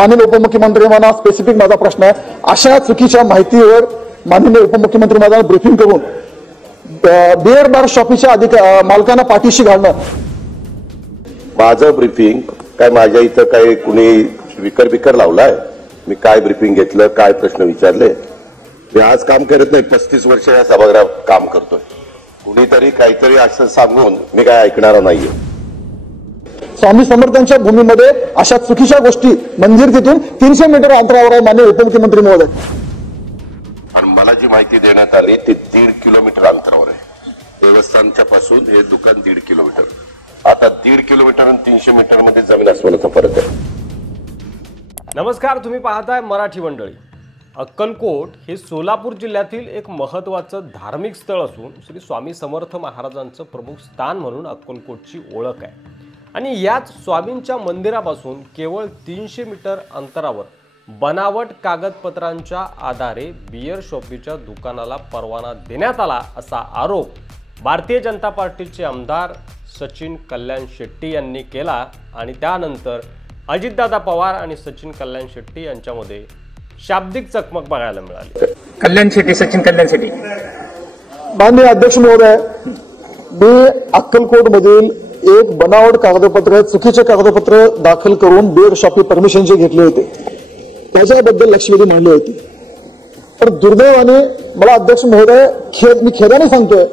माननीय उपमुख्यमंत्री मला स्पेसिफिक माझा प्रश्न आहे, अशा चुकीच्या माहितीवर माननीय उपमुख्यमंत्री मला ब्रीफिंग करून बिअर बार शॉपीच्या मालकांना पाठीशी घालणं. माझं ब्रीफिंग काय माझ्या इथं काय कुणी विकर लावलाय? मी काय ब्रीफिंग घेतलं, काय प्रश्न विचारले? मी आज काम करत नाही, 35 वर्ष या सभागृहात काम करतोय. कुणीतरी काहीतरी असं सांगून मी काय ऐकणार नाहीये. स्वामी समर्थांच्या भूमीमध्ये अशा चुकीच्या गोष्टी मंदिर तिथून 300 मीटर अंतरावर आहे माननीय उपमुख्यमंत्री महोदय. आणि मला जी माहिती देण्यात आली ती 1.5 किलोमीटर अंतरावर आहे. देवस्थानच्या पासून हे दुकान 1.5 किलोमीटर. आता 1.5 किलोमीटर आणि 300 मीटर मध्ये जमीन आसमानाचा फरक आहे. नमस्कार, तुम्ही पाहताय मराठी मंडळी. अक्कलकोट हे सोलापूर जिल्ह्यातील एक महत्त्वाचं धार्मिक स्थळ असून श्री स्वामी समर्थ महाराजांचं प्रमुख स्थान म्हणून अक्कलकोटची ओळख आहे. आणि याच स्वामींच्या मंदिरापासून केवळ 300 मीटर अंतरावर बनावट कागदपत्रांच्या आधारे बियर शॉपीच्या दुकानाला परवाना देण्यात आला असा आरोप भारतीय जनता पार्टीचे आमदार सचिन कल्याण शेट्टी यांनी केला. आणि त्यानंतर अजितदादा पवार आणि सचिन कल्याण शेट्टी यांच्यामध्ये शाब्दिक चकमक बघायला मिळाली. सचिन कल्याण शेट्टी. माननीय अध्यक्ष महोदय, मी अक्कलकोट मधील एक बनावट कागदपत्र, चुकीचे कागदपत्र दाखल करून बिअर शॉपी परमिशन जे घेतले होते त्याच्याबद्दल लक्षवेधी मांडली होती. तर दुर्दैवाने मला अध्यक्ष महोदय मी खेदाने सांगतोय,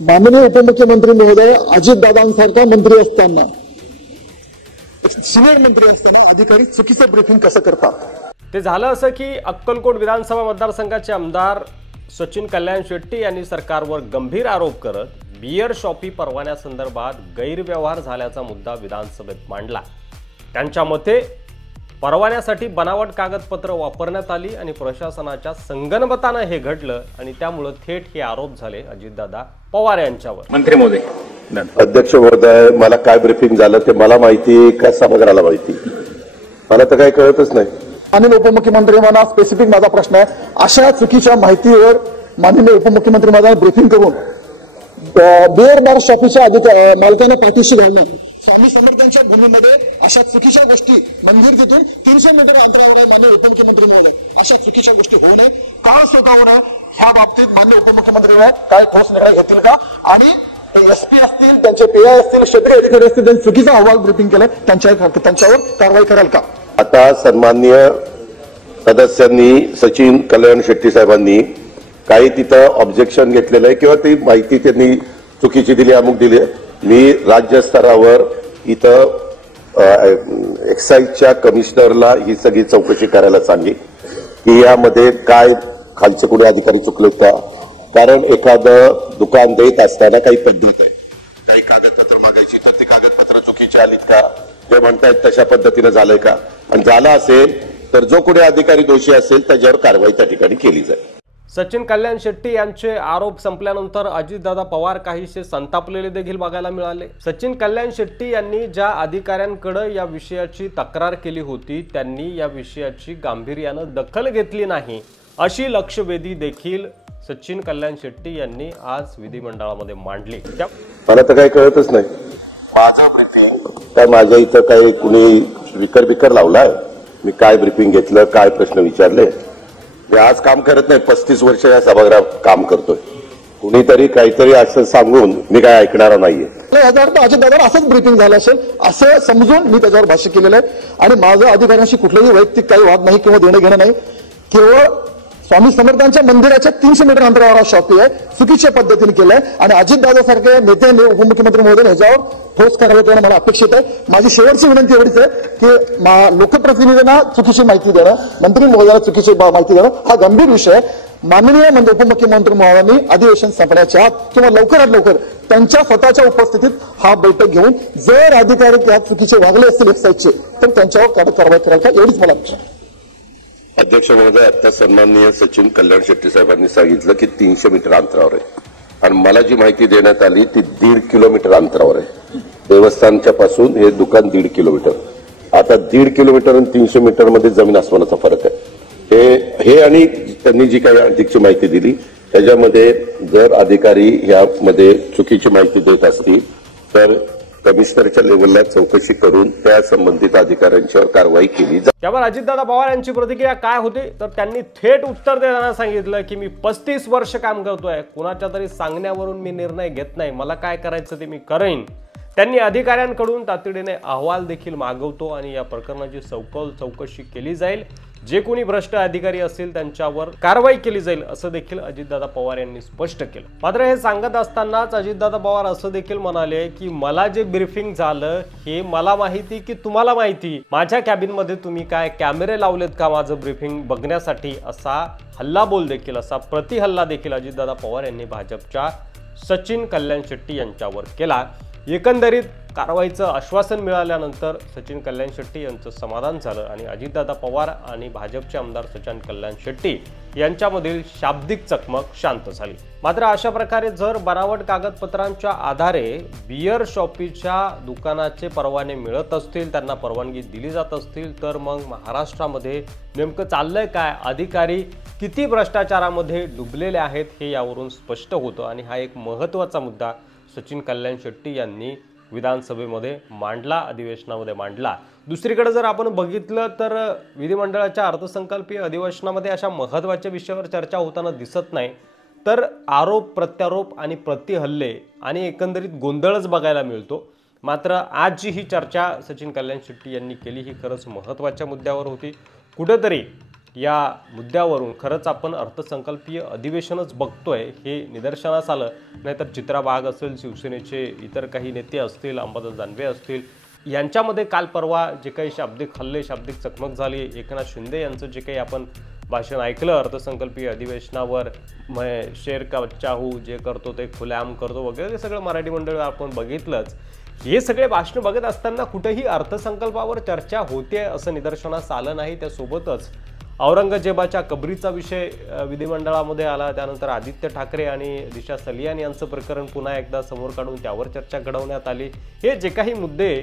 माननीय उपमुख्यमंत्री महोदय अजितदादांसारखा मंत्री असताना, सिनियर मंत्री असताना अधिकारी चुकीचं ब्रीफिंग कसं करतात? ते झालं असं की अक्कलकोट विधानसभा मतदारसंघाचे आमदार सचिन कल्याण शेट्टी यांनी सरकारवर गंभीर आरोप करत बियर शॉपी परवान्यासंदर्भात गैरव्यवहार झाल्याचा मुद्दा विधानसभेत मांडला. त्यांच्या मते परवान्यासाठी बनावट कागदपत्र वापरण्यात आली आणि प्रशासनाच्या संगनमतानं हे घडलं आणि त्यामुळे थेट हे आरोप झाले अजितदादा पवार यांच्यावर. मंत्री महोदय. अध्यक्ष महोदय, मला काय ब्रीफिंग झालं ते मला माहिती का सभागृहाला माहिती? मला तर काही कळतच नाही. माननीय उपमुख्यमंत्री मला स्पेसिफिक माझा प्रश्न आहे, अशा चुकीच्या माहितीवर माननीय उपमुख्यमंत्री मला ब्रीफिंग करून बिअर बार शॉपीच्या मालकांना पाठीशी घालणं. स्वामी समर्थांच्या भूमीमध्ये अशा चुकीच्या गोष्टी मंदिर तिथून 300 मीटर अंतरावर आहे माननीय उपमुख्यमंत्री महोदय. अशा चुकीच्या गोष्टी होऊ नये, काय स्वतःवर ह्या बाबतीत माननीय उपमुख्यमंत्री काय ठोस निर्णय घेतील का? आणि एसपी असतील, त्यांचे पीआय असतील, क्षेत्रीय अधिकारी असतील, त्यांनी चुकीचा अहवाल ब्रीफिंग केलाय त्यांच्यावर कारवाई कराल का? आता सन्माननीय सदस्यांनी सचिन कल्याण शेट्टी साहेबांनी काही तिथं ऑब्जेक्शन घेतलेलं आहे किंवा ती माहिती त्यांनी चुकीची दिली, अमुक दिली. मी राज्य स्तरावर इथं एक्साईजच्या कमिशनरला ही सगळी चौकशी करायला सांगली की यामध्ये काय खालचे कुठे अधिकारी चुकलेत का? कारण एखादं दुकान देत असताना काही पद्धत आहे, काही कागदपत्र मागायची तर ती कागदपत्र चुकीची आलीत का? जे म्हणतायत तशा पद्धतीनं झालंय का? आणि झालं असेल तर जो कुठे अधिकारी दोषी असेल त्याच्यावर कारवाई त्या ठिकाणी केली जाईल. सचिन कल्याण शेट्टी यांचे आरोप संपल्यानंतर अजितदादा पवार काहीसे संतापलेले देखील बघायला मिळाले. सचिन कल्याण शेट्टी यांनी ज्या अधिकाऱ्यांकडे या विषयाची तक्रार केली होती त्यांनी या विषयाची गांभीर्यानं दखल घेतली नाही अशी लक्षवेधी देखील सचिन कल्याण शेट्टी यांनी आज विधिमंडळामध्ये मांडली. मला तर काही कळतच नाही. माझं ब्रीफिंग काय माझ्या इथं काय कुणी विकर लावलाय? मी काय ब्रीफिंग घेतलं, काय प्रश्न विचारले? मी आज काम करत नाही, 35 वर्ष या सभागृहात काम करतोय. कुणीतरी काहीतरी असं सांगून मी काय ऐकणार नाहीये. याचा अर्थ अजितदादांवर असंच ब्रीफिंग झालं असेल असं समजून मी त्याच्यावर भाष्य केलेलं आहे. आणि माझं अधिकाऱ्यांशी कुठलेही वैयक्तिक काही वाद नाही किंवा देणं घेणं नाही. केवळ स्वामी समर्थांच्या मंदिराच्या 300 मीटर अंतरावर शॉपी आहे, चुकीच्या पद्धतीने केलंय. आणि अजितदादासारख्या नेत्यांनी, उपमुख्यमंत्री महोदय ह्याच्यावर ठोस कारवाई करणं मला अपेक्षित आहे. माझी शेवटची विनंती एवढीच आहे की लोकप्रतिनिधींना चुकीची माहिती देणं, मंत्री महोदयाला चुकीची माहिती देणं हा गंभीर विषय आहे. माननीय उपमुख्यमंत्री महोदयांनी अधिवेशन संपण्याच्या आत किंवा लवकरात लवकर त्यांच्या स्वतःच्या उपस्थितीत हा बैठक घेऊन जर अधिकारी त्यात चुकीचे वागले असतील एक्साईजचे तर त्यांच्यावर कारवाई करायला का, एवढीच मला अपेक्षा आहे. अध्यक्ष महोदय, आता सन्माननीय सचिन कल्याण शेट्टी साहेबांनी सांगितलं की 300 मीटर अंतरावर आहे आणि मला जी माहिती देण्यात आली ती 1.5 किलोमीटर अंतरावर आहे. देवस्थानच्या पासून हे दुकान 1.5 किलोमीटर. आता 1.5 किलोमीटर आणि 300 मीटर मध्ये जमीन आसमानाचा फरक आहे. हे आणि त्यांनी जी काही अधिकची माहिती दिली त्याच्यामध्ये जर अधिकारी यामध्ये चुकीची माहिती देत असतील तर कमिशनरच्या लेवलला चौकशी करून त्या संबंधित अधिकाऱ्यांच्यावर कारवाई केली जाईल. त्यावर अजितदादा पवार यांची प्रतिक्रिया काय होती तर त्यांनी थेट उत्तर देताना सांगितलं की मी 35 वर्ष काम करतोय, कुणाच्या तरी सांगण्यावरून मी निर्णय घेत नाही, मला काय करायचं ते मी करेन. त्यांनी अधिकाऱ्यांकडून तातडीने अहवाल देखील मागवतो आणि या प्रकरणाची सखोल चौकशी केली जाईल, जे कोणी भ्रष्ट अधिकारी असतील त्यांच्यावर कारवाई केली जाईल असं देखील अजितदादा पवार यांनी स्पष्ट केलं. मात्र हे सांगत असतानाच अजितदादा पवार असं देखील म्हणाले की मला जे ब्रीफिंग झालं हे मला माहिती की तुम्हाला माहिती, माझ्या कॅबिनमध्ये तुम्ही काय कॅमेरे लावलेत का माझं ब्रीफिंग बघण्यासाठी, असा हल्लाबोल देखील, असा प्रतिहल्ला देखील अजितदादा पवार यांनी भाजपच्या सचिन कल्याण शेट्टी यांच्यावर केला. एकंदरीत कारवाईचं आश्वासन मिळाल्यानंतर सचिन कल्याण शेट्टी यांचं समाधान झालं आणि अजितदादा पवार आणि भाजपचे आमदार सचिन कल्याण शेट्टी यांच्यामधील शाब्दिक चकमक शांत झाली. मात्र अशा प्रकारे जर बनावट कागदपत्रांच्या आधारे बियर शॉपीच्या दुकानाचे परवाने मिळत असतील, त्यांना परवानगी दिली जात असतील, तर मग महाराष्ट्रामध्ये नेमकं चाललंय काय, अधिकारी किती भ्रष्टाचारामध्ये डुबलेले आहेत हे यावरून स्पष्ट होतं. आणि हा एक महत्त्वाचा मुद्दा सचिन कल्याण शेट्टी यांनी विधानसभेमध्ये मांडला, अधिवेशनामध्ये मांडला. दुसरीकडे जर आपण बघितलं तर विधिमंडळाच्या अर्थसंकल्पीय अधिवेशनामध्ये अशा महत्त्वाच्या विषयावर चर्चा होताना दिसत नाही, तर आरोप प्रत्यारोप आणि प्रतिहल्ले आणि एकंदरीत गोंधळच बघायला मिळतो. मात्र आज जी ही चर्चा सचिन कल्याण शेट्टी यांनी केली ही खरंच महत्त्वाच्या मुद्द्यावर होती. कुठेतरी या मुद्द्यावरून खरंच आपण अर्थसंकल्पीय अधिवेशनच बघतोय हे निदर्शनास आलं. नाहीतर चित्रा वाघ असेल, शिवसेनेचे इतर काही नेते असतील, अंबादास दानवे असतील, यांच्यामध्ये काल परवा जे काही शाब्दिक हल्ले, शाब्दिक चकमक झाली, एकनाथ शिंदे यांचं जे काही आपण भाषण ऐकलं अर्थसंकल्पीय अधिवेशनावर, मैं शेर का बच्चा हूँ, जे करतो ते खुलेआम करतो वगैरे, सगळं मराठी मंडळ आपण बघितलंच. हे सगळे भाषण बघत असताना कुठेही अर्थसंकल्पावर चर्चा होते असं निदर्शनास आलं नाही. त्यासोबतच औरंगजेबाच्या कबरीचा विषय विधिमंडळामध्ये आला, त्यानंतर आदित्य ठाकरे आणि दिशा सलियान यांचं प्रकरण पुन्हा एकदा समोर काढून त्यावर चर्चा घडवण्यात आली. हे जे काही मुद्दे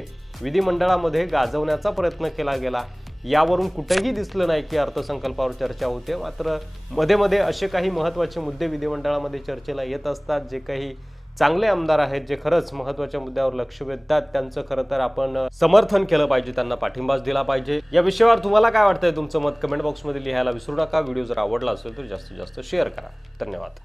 विधिमंडळामध्ये गाजवण्याचा प्रयत्न केला गेला, यावरून कुठेही दिसलं नाही की अर्थसंकल्पावर चर्चा होते. मात्र मध्ये मध्ये असे काही महत्त्वाचे मुद्दे विधिमंडळामध्ये चर्चेला येत असतात. जे काही चांगले आमदार आहेत, जे खरंच महत्त्वाच्या मुद्द्यावर लक्ष वेधतात, त्यांचं खरं तर आपण समर्थन केलं पाहिजे, त्यांना पाठिंबाच दिला पाहिजे. या विषयावर तुम्हाला काय वाटतंय, तुमचं मत कमेंट बॉक्समध्ये लिहायला विसरू नका. व्हिडिओ जर आवडला असेल तर जास्तीत जास्त शेअर करा. धन्यवाद.